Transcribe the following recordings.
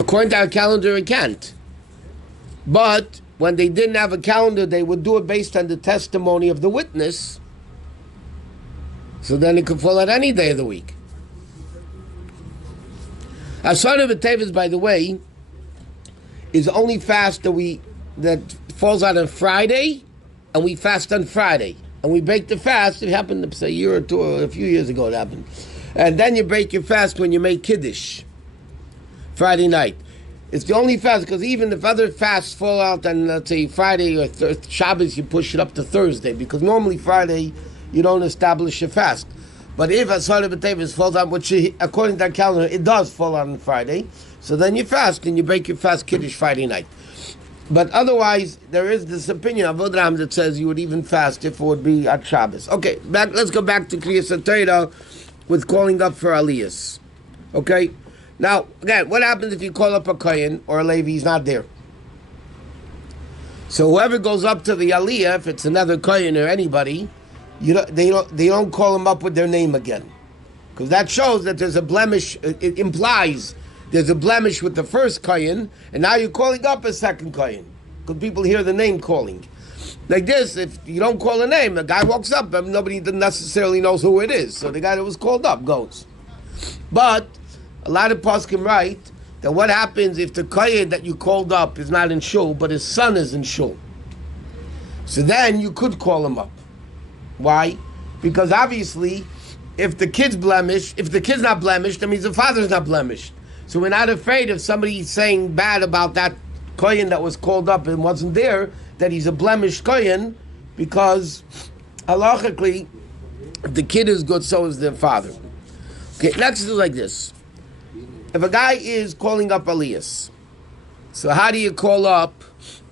According to our calendar, it can't. But when they didn't have a calendar, they would do it based on the testimony of the witness. So then it could fall out any day of the week. Asarah Tevet, by the way, is only fast that falls out on Friday, and we fast on Friday. And we break the fast. It happened, say, a year or two, or a few years ago it happened. And then you break your fast when you make Kiddush, Friday night. It's the only fast, because even if other fasts fall out on, let's say, Friday or Shabbos, you push it up to Thursday, because normally Friday, you don't establish a fast. But if Asarah Tevet falls out, which according to our calendar, it does fall out on Friday, so then you fast, and you break your fast Kiddush Friday night. But otherwise, there is this opinion of Avraham that says you would even fast if it would be at Shabbos. Okay, let's go back to Kriyas HaTorah with calling up for Aliyas. Okay? Now, again, what happens if you call up a Kohen or a Levi, he's not there? So whoever goes up to the Aliyah, if it's another Kohen or anybody, they don't call him up with their name again. Because that shows that there's a blemish, it implies there's a blemish with the first Kohen, and now you're calling up a second Kohen. Because people hear the name calling. Like this, if you don't call a name, the guy walks up, and nobody necessarily knows who it is. So the guy that was called up goes. But a lot of poskim write that what happens if the Kohen that you called up is not in shul, but his son is in shul. So then you could call him up. Why? Because obviously, if the kid's not blemished, that means the father's not blemished. So we're not afraid if somebody's saying bad about that Kohen that was called up and wasn't there, that he's a blemished Kohen, because halachically, if the kid is good, so is the father. Okay, let's do like this. If a guy is calling up Aliyas, so how do you call up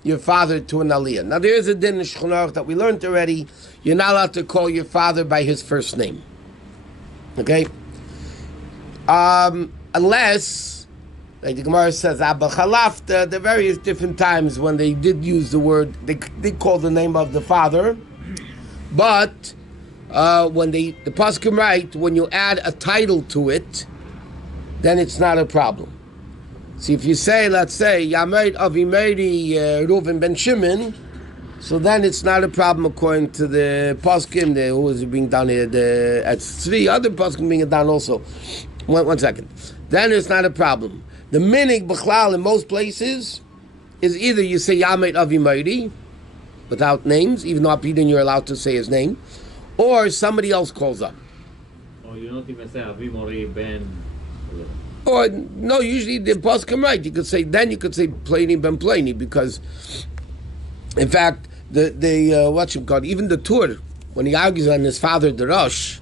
your father to an Aliyah? Now there is a din in Shulchan Aruch that we learned already. You're not allowed to call your father by his first name. Okay? Unless, like the Gemara says, Abba Chalafta, the various different times when they did use the word, they did call the name of the father, but when the poskim write, when you add a title to it, then it's not a problem. See, if you say, let's say, Yameid Avimeri Reuven ben Shimon, so then it's not a problem according to the poskim, who is being done here, at Tzvi, other poskim being done also. One second. Then it's not a problem. The minig b'chlal in most places is either you say Yamet Avimari without names, even though Apidin you're allowed to say his name, or somebody else calls up. Or you don't even say Avimori ben. Or no, usually the poskim right. You could say Pliny ben Pliny, because in fact the what's it called? Even the Tur, when he argues on his father the Rosh,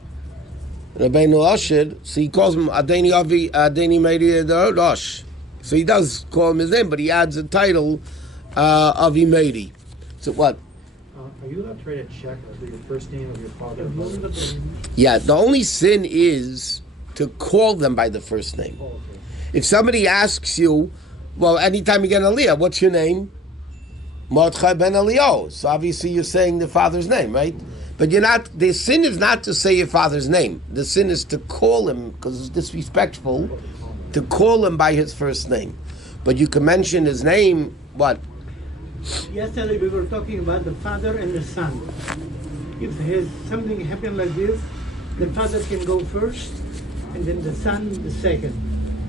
Rabbeinu Asher, so he calls him Adeni Avi Adeni Meiri the Rosh. So he does call him his name, but he adds a title Avi Meiri. So what? Are you allowed to write a check for your first name of your father or mother? Yeah, the only sin is to call them by the first name. Oh, okay. If somebody asks you, well, anytime you get an Aliyah, what's your name? Mordechai ben Eliyahu. So obviously you're saying the father's name, right? But you're not. The sin is not to say your father's name. The sin is to call him, because it's disrespectful, to call him by his first name. But you can mention his name. What? Yesterday we were talking about the father and the son. If something happened like this, the father can go first, and then the son the second.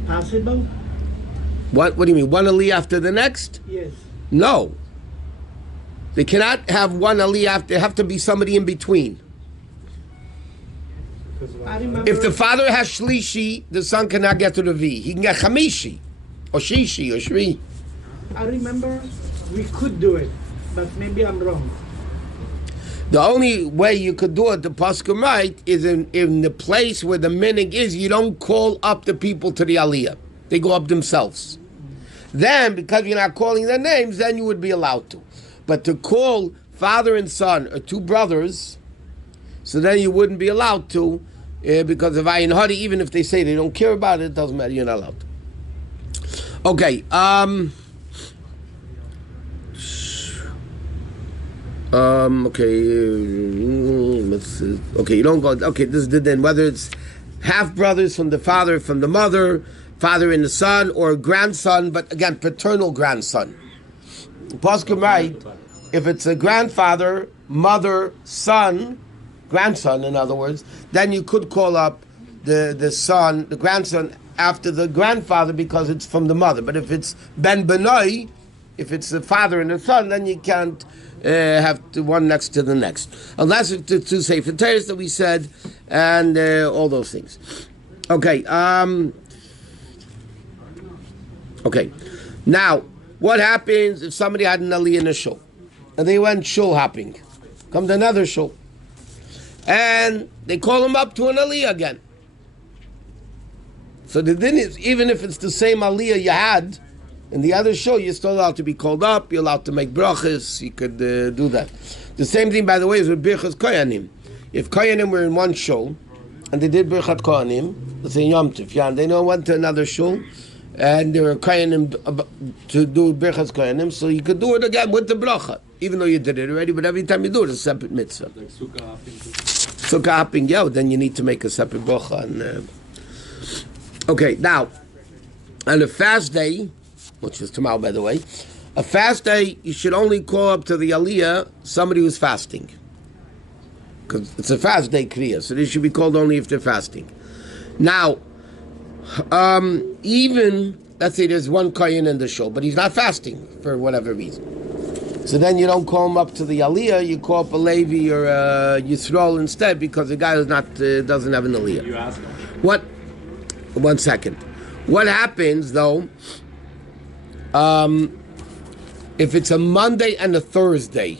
Possible? What do you mean? One Aliyah after the next? Yes. No. They cannot have one Aliyah after. There have to be somebody in between. If the father has Shlishi, the son cannot get to the V. He can get Chamishi, or Shishi, or Shri. I remember we could do it, but maybe I'm wrong. The only way you could do it, the Pasuk right, is in the place where the minig is, you don't call up the people to the Aliyah. They go up themselves. Then, because you're not calling their names, then you would be allowed to. But to call father and son, or two brothers, so then you wouldn't be allowed to, because of Ayin Hadi, even if they say they don't care about it, it doesn't matter, you're not allowed to. Okay, okay, you don't go, okay, this is the then, whether it's half brothers from the father, from the mother, father and the son, or grandson, but again, paternal grandson. Poskim right, if it's a grandfather, mother, son, grandson, in other words, then you could call up the son, the grandson, after the grandfather because it's from the mother. But if it's ben benoi, if it's the father and the son, then you can't have the one next to the next. Unless it's the two sefer Torahs that we said, and all those things. Okay. Okay. Now, what happens if somebody had an aliyah in a shul, and they went shul hopping? Come to another shul, and they call him up to an aliyah again. So the din is, even if it's the same aliyah you had in the other shul, you're still allowed to be called up, you're allowed to make brachas, you could do that. The same thing, by the way, is with birchas koyanim. If koyanim were in one shul, and they did birchat koyanim, let's say Yom Tov, and they went to another shul, and there were koyanim to do birchas koyanim, so you could do it again with the bracha, even though you did it already, but every time you do it, it's a separate mitzvah. Like sukkah hopping. Sukkah hopping, yeah, then you need to make a separate bracha. And, okay, now, on a fast day, which is tomorrow, by the way, a fast day, you should only call up to the aliyah somebody who's fasting. Because it's a fast day kriya, so they should be called only if they're fasting. Now, even, let's say there's one kohen in the shul, but he's not fasting for whatever reason. So then you don't call him up to the aliyah, you call up a Levi or a Yisrael instead, because the guy who's not, doesn't have an aliyah. You ask him. What? 1 second. What happens, though, if it's a Monday and a Thursday,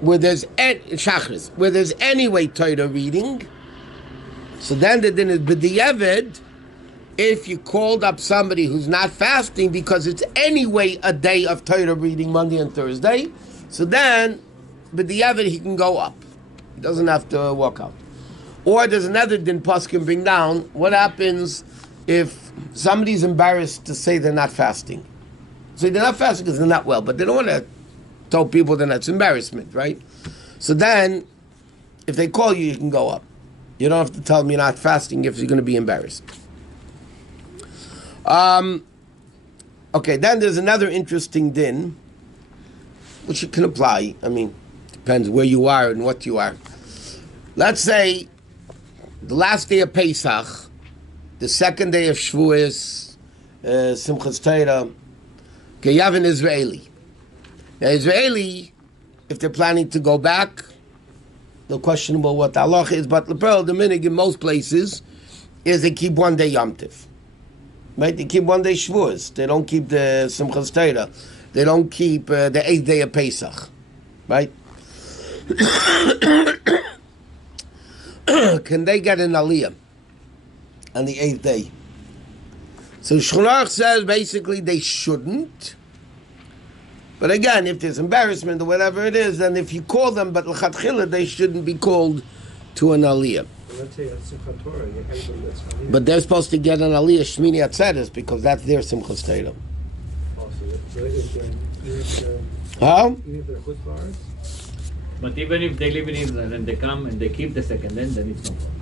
where there's Shachris, where there's anyway Torah reading, so then the din is b'diavad. If you called up somebody who's not fasting because it's anyway a day of Torah reading, Monday and Thursday, so then b'diavad he can go up. He doesn't have to walk out. Or there's another din poskim bring down. What happens if somebody's embarrassed to say they're not fasting? So they're not fasting because they're not well, but they don't want to tell people that that's embarrassment, right? So then, if they call you, you can go up. You don't have to tell them you're not fasting if you're going to be embarrassed. Okay, then there's another interesting din, which you can apply. I mean, depends where you are and what you are. Let's say the last day of Pesach, the second day of Shavuos, Simchas Torah, okay, you have an Israeli. Now, Israeli, if they're planning to go back, they'll questionable what the halacha is, but the minig in most places is they keep one day Yom Tov. Right? They keep one day Shavuos. They don't keep the Simchas Torah. They don't keep the 8th day of Pesach. Right? Can they get an aliyah on the 8th day? So Shulchan Aruch says basically they shouldn't. But again, if there's embarrassment or whatever it is, then if you call them, but l'chatchila, they shouldn't be called to an aliyah. Let's say that's Simchat Torah. You have to go to Aliyah. But they're supposed to get an aliyah Shmini Atzeres because that's their Simchas Torah. So if Huh? even if they're chutzpahs, But even if they live in Israel and they come and they keep the second, then it's no problem.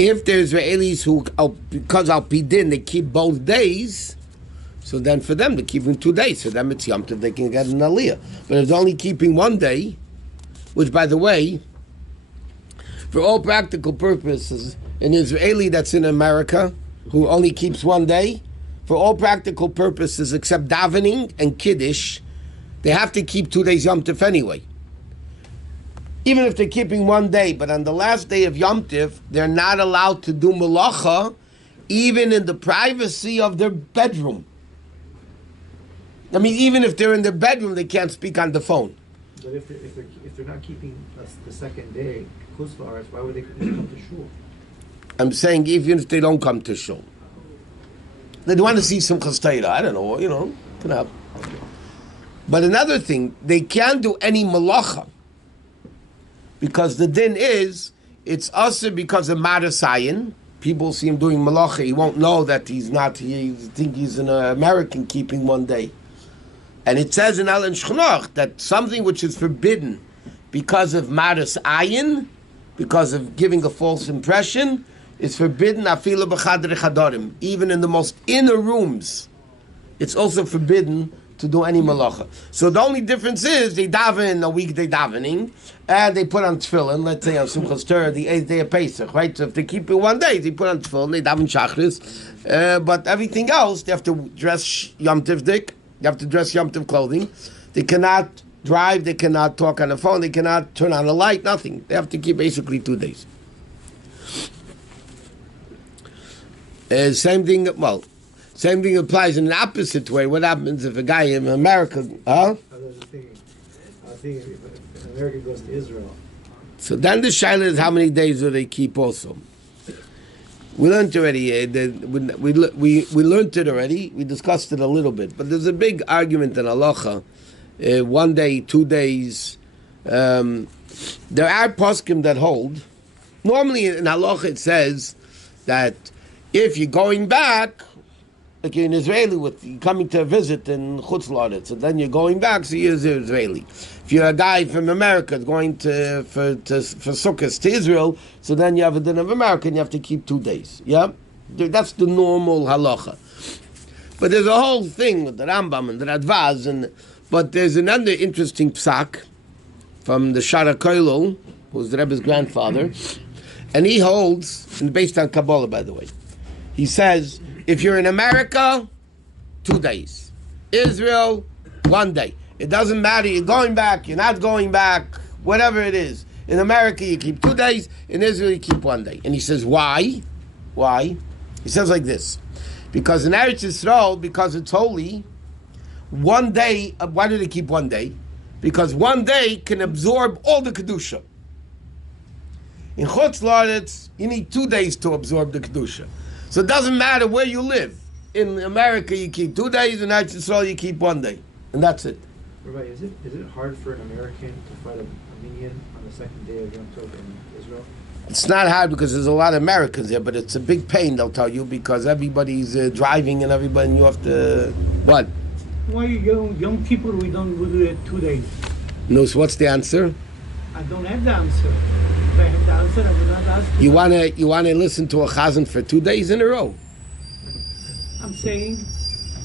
If there's Israelis who, because Al Pidin, they keep both days, so then for them, they're keeping 2 days. For them, it's Yom Tov, they can get an aliyah. But if they're only keeping 1 day, which, by the way, for all practical purposes, an Israeli that's in America who only keeps 1 day, for all practical purposes except davening and Kiddush, they have to keep 2 days Yom Tov anyway. Even if they're keeping 1 day, but on the last day of Yom Tov, they're not allowed to do malacha, even in the privacy of their bedroom. I mean, even if they're in their bedroom, they can't speak on the phone. but if they're not keeping the second day chutzpahs, why would they come to shul? I'm saying even if they don't come to shul. They want to see some chastayra. I don't know, can happen. But another thing, they can't do any malacha. Because the din is, it's also because of Marasayan. People see him doing malacha, he won't know that he think he's an American keeping 1 day. And it says in Al and Shulchan that something which is forbidden because of Maras Ayin, because of giving a false impression, It's forbidden afilu b'chadrei chadorim. Even in the most inner rooms, it's also forbidden to do any malacha. So the only difference is they daven a weekday davening, and they put on tefillin. Let's say on Simchas Torah, the 8th day of Pesach, right? So if they keep it one day, they put on tefillin, they daven shachris. But everything else, they have to dress Yom Tov dik. They have to dress Yom Tov clothing. They cannot drive. They cannot talk on the phone. They cannot turn on a light. Nothing. They have to keep basically 2 days. Same thing applies in the opposite way. What happens if a guy in America, I was thinking if America goes to Israel. So then the shaila is how many days do they keep also? We learned already. We learned it already. We discussed it a little bit. But there's a big argument in halacha. 1 day, 2 days. There are poskim that hold. Normally in halacha it says that if you're going back, like you're an Israeli, you're coming to a visit in Chutz La'aretz, so then you're going back, so you're Israeli. If you're a guy from America going for Sukkot to Israel, so then you have a din of America and you have to keep 2 days. Yeah? That's the normal halacha. But there's a whole thing with the Rambam and the Radvaz, but there's another interesting psak from the Shara Koilel, who's the Rebbe's grandfather, and he holds, and based on Kabbalah, by the way, he says, if you're in America, 2 days. Israel, 1 day. It doesn't matter, you're going back, you're not going back, whatever it is. In America, you keep 2 days. In Israel, you keep 1 day. And he says, why? Why? He says like this. Because in Eretz Yisrael, because it's holy, 1 day, why do they keep 1 day? Because 1 day can absorb all the Kedusha. In Chutz La'aretz, you need 2 days to absorb the Kedusha. So it doesn't matter where you live. In America, you keep 2 days. In Eretz Yisrael, you keep 1 day. And that's it. Rabbi, is it hard for an American to fight a minion on the second day of Yom Tov in Israel? It's not hard because there's a lot of Americans there, but it's a big pain, they'll tell you, because everybody's driving and everybody, and you have to... What? Why young people we do it 2 days? No, so what's the answer? I don't have the answer. If I have the answer, I will not ask you. You wanna listen to a chazan for 2 days in a row? I'm saying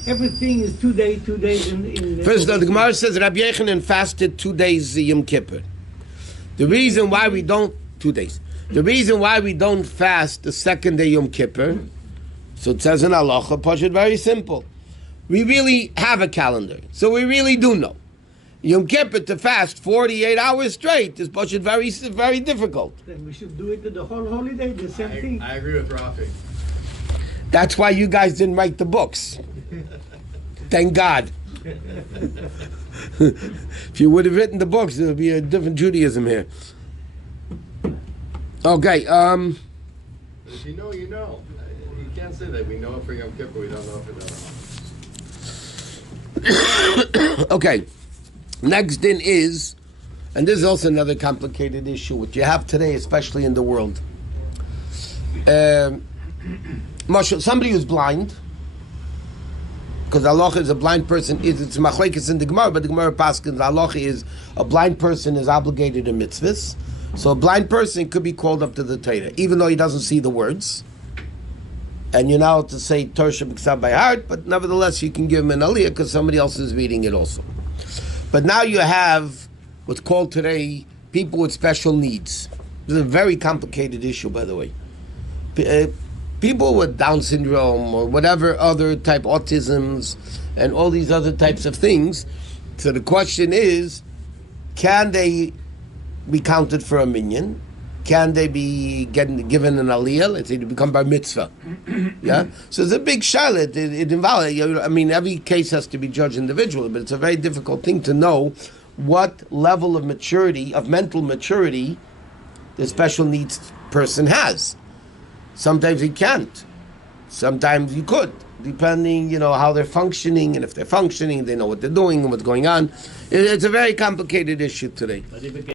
everything is 2 days, 2 days in First, the Gemara says Rabbi Yechanan fasted 2 days Yom Kippur. The reason why we don't 2 days. The reason why we don't fast the second day Yom Kippur, so it says in halacha, Pashut, very simple. We really have a calendar, so we really do know. Yom Kippur to fast 48 hours straight is Pashut very, very difficult. Then we should do it the whole holiday, the same thing. I agree with Rafi. That's why you guys didn't write the books. Thank God. If you would have written the books, there would be a different Judaism here. Okay. If you know, you know. You can't say that we know it for Yom Kippur, we don't know it for the other. Okay. Next din is, and this is also another complicated issue, which you have today, especially in the world. Somebody who's blind, because halacha is a blind person, it's machlekes in the Gemara, but the Gemara paskins halacha is a blind person is obligated to mitzvahs. So a blind person could be called up to the Torah, even though he doesn't see the words. And you're now to say Torah B'Ksav by heart, but nevertheless you can give him an aliyah because somebody else is reading it also. But now you have what's called today people with special needs. This is a very complicated issue, by the way. People with Down syndrome or whatever other type autisms and all these other types of things. So the question is, can they be counted for a minyan? Can they be given an aliyah? Let's say to become bar mitzvah. Yeah. So it's a big shaila. It involves. I mean, every case has to be judged individually, but it's a very difficult thing to know what level of maturity, of mental maturity, the special needs person has. Sometimes he can't. Sometimes he could, depending, how they're functioning, and if they're functioning, they know what they're doing and what's going on. It's a very complicated issue today.